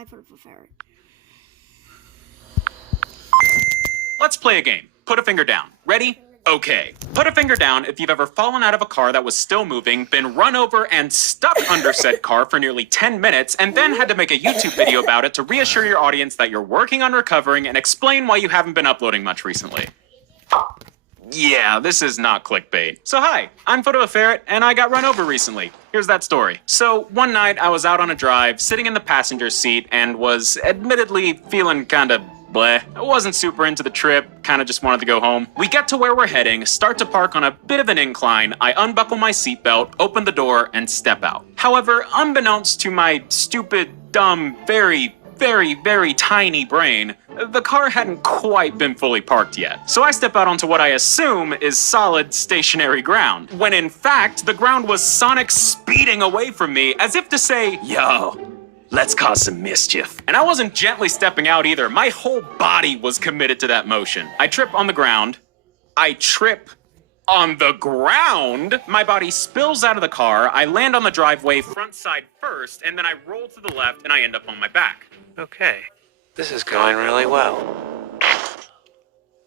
my footofaferret. Let's play a game. Put a finger down. Ready? Okay. Put a finger down if you've ever fallen out of a car that was still moving, been run over and stuck under said car for nearly 10 minutes, and then had to make a YouTube video about it to reassure your audience that you're working on recovering and explain why you haven't been uploading much recently. Yeah, this is not clickbait. So hi, I'm footofaferret, and I got run over recently. Here's that story. So one night I was out on a drive, sitting in the passenger seat, and was admittedly feeling kinda bleh. I wasn't super into the trip, kinda just wanted to go home. We get to where we're heading, start to park on a bit of an incline, I unbuckle my seatbelt, open the door, and step out. However, unbeknownst to my stupid, dumb, very tiny brain, the car hadn't quite been fully parked yet. So I step out onto what I assume is solid, stationary ground, when in fact, the ground was sonic speeding away from me as if to say, yo, let's cause some mischief. And I wasn't gently stepping out either. My whole body was committed to that motion. I trip on the ground. I trip on the ground. My body spills out of the car. I land on the driveway front side first, and then I roll to the left and I end up on my back. Okay, this is going really well.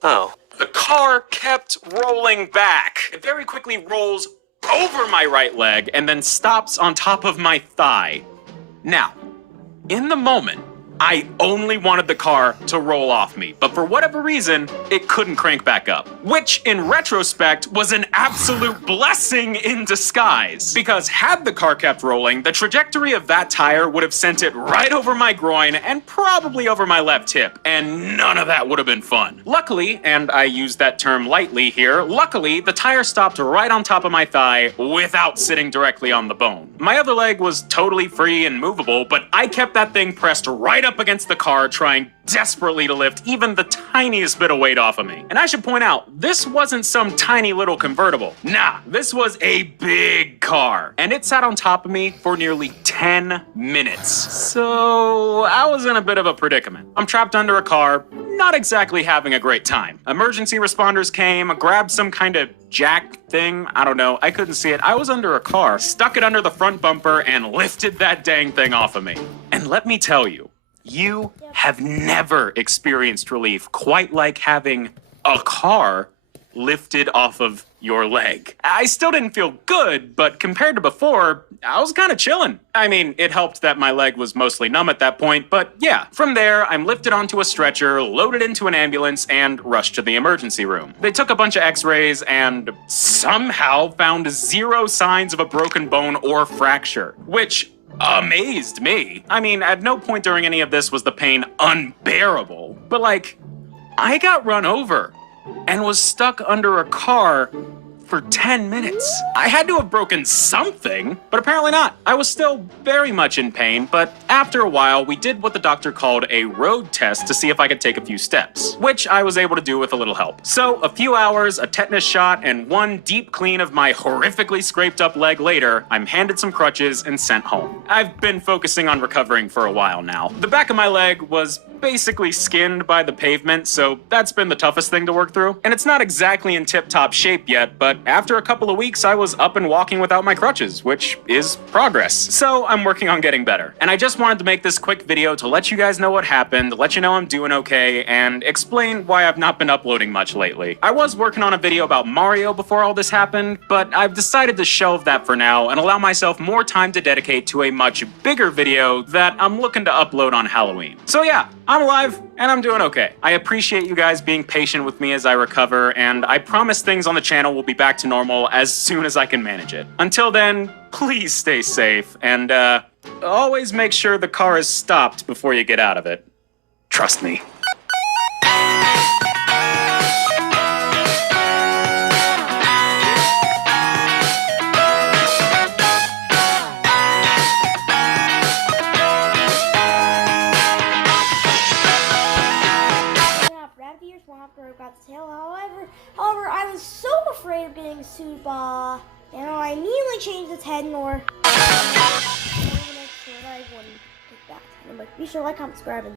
Oh. The car kept rolling back. It very quickly rolls over my right leg and then stops on top of my thigh. Now, in the moment, I only wanted the car to roll off me, but for whatever reason, it couldn't crank back up. Which, in retrospect, was an absolute blessing in disguise. Because had the car kept rolling, the trajectory of that tire would have sent it right over my groin and probably over my left hip, and none of that would have been fun. Luckily, and I use that term lightly here, luckily, the tire stopped right on top of my thigh without sitting directly on the bone. My other leg was totally free and movable, but I kept that thing pressed right up against the car, trying desperately to lift even the tiniest bit of weight off of me. And I should point out, this wasn't some tiny little convertible. Nah, this was a big car. And it sat on top of me for nearly 10 minutes. So I was in a bit of a predicament. I'm trapped under a car, not exactly having a great time. Emergency responders came, grabbed some kind of jack thing, I don't know, I couldn't see it. I was under a car, stuck it under the front bumper, and lifted that dang thing off of me. And let me tell you, you have never experienced relief quite like having a car lifted off of your leg. I still didn't feel good, but compared to before, I was kind of chilling. I mean, it helped that my leg was mostly numb at that point, but yeah. From there, I'm lifted onto a stretcher, loaded into an ambulance, and rushed to the emergency room. They took a bunch of x-rays and somehow found zero signs of a broken bone or fracture, which amazed me. I mean, at no point during any of this was the pain unbearable, but like, I got run over and was stuck under a car for 10 minutes. I had to have broken something, but apparently not. I was still very much in pain, but after a while, we did what the doctor called a road test to see if I could take a few steps, which I was able to do with a little help. So a few hours, a tetanus shot, and one deep clean of my horrifically scraped up leg later, I'm handed some crutches and sent home. I've been focusing on recovering for a while now. The back of my leg was basically skinned by the pavement, so that's been the toughest thing to work through. And it's not exactly in tip-top shape yet, but after a couple of weeks, I was up and walking without my crutches, which is progress. So I'm working on getting better. And I just wanted to make this quick video to let you guys know what happened, let you know I'm doing okay, and explain why I've not been uploading much lately. I was working on a video about Mario before all this happened, but I've decided to shelve that for now and allow myself more time to dedicate to a much bigger video that I'm looking to upload on Halloween. So yeah, I'm alive, and I'm doing okay. I appreciate you guys being patient with me as I recover, and I promise things on the channel will be back to normal as soon as I can manage it. Until then, please stay safe, and always make sure the car is stopped before you get out of it. Trust me. After I got the tail, however, I was so afraid of getting sued by, I immediately changed its head in order to make sure that I wouldn't get that. Anyway, be sure to like, comment, subscribe, and